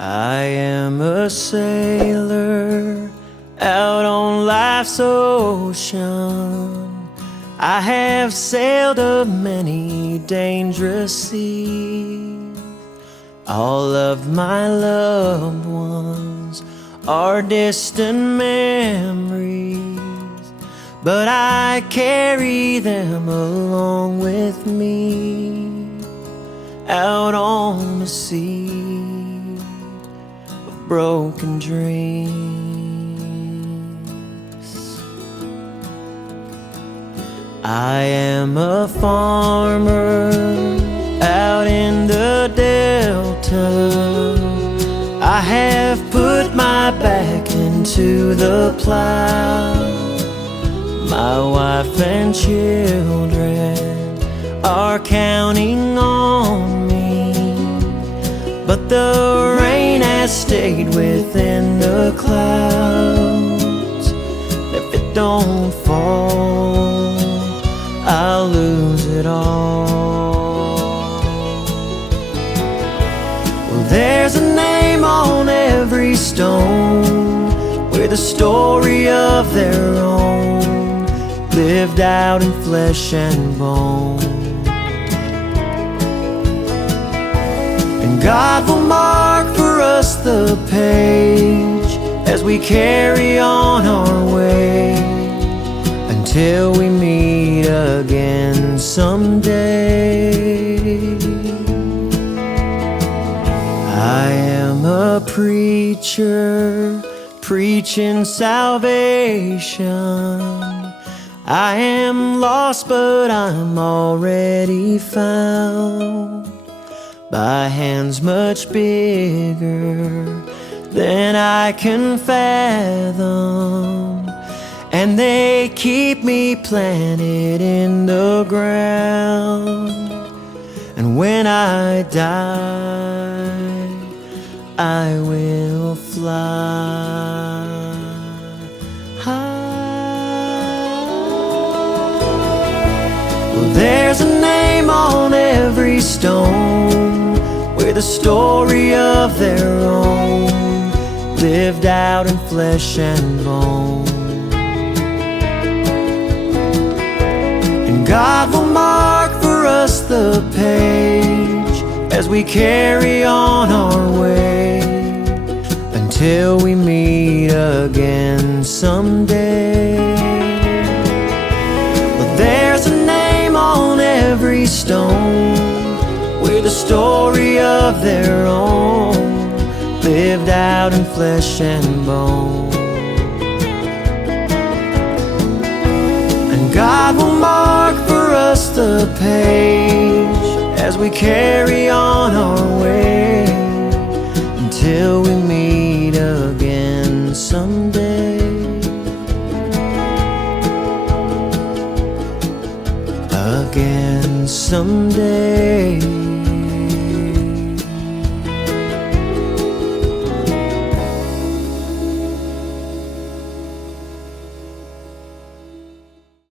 I am a sailor out on life's ocean. I have sailed a many dangerous seas. All of my loved ones are distant memories, but I carry them along with me out on the sea of broken dreams. I am a farmer out in the Delta. I have put my back into the plow. My wife and children are counting on me, but the rain has stayed within the clouds. If it don't fall, I'll lose it all. Well, there's a name on every stone with a story of their own, lived out in flesh and bone. And God will mark for us the page as we carry on our way until we meet again someday. I am a preacher preaching salvation. I am lost, but I'm already found by hands much bigger than I can fathom, and they keep me planted in the ground. And when I die, I will fly high. Well, there's a name on every stone with a story of their own, lived out in flesh and bone. And God will mark for us the page as we carry on our way until we meet again someday. But there's a name on every stone with a story of their own, lived out in flesh and bone. And God will mark for us the page as we carry on our way until we meet again someday. Again someday.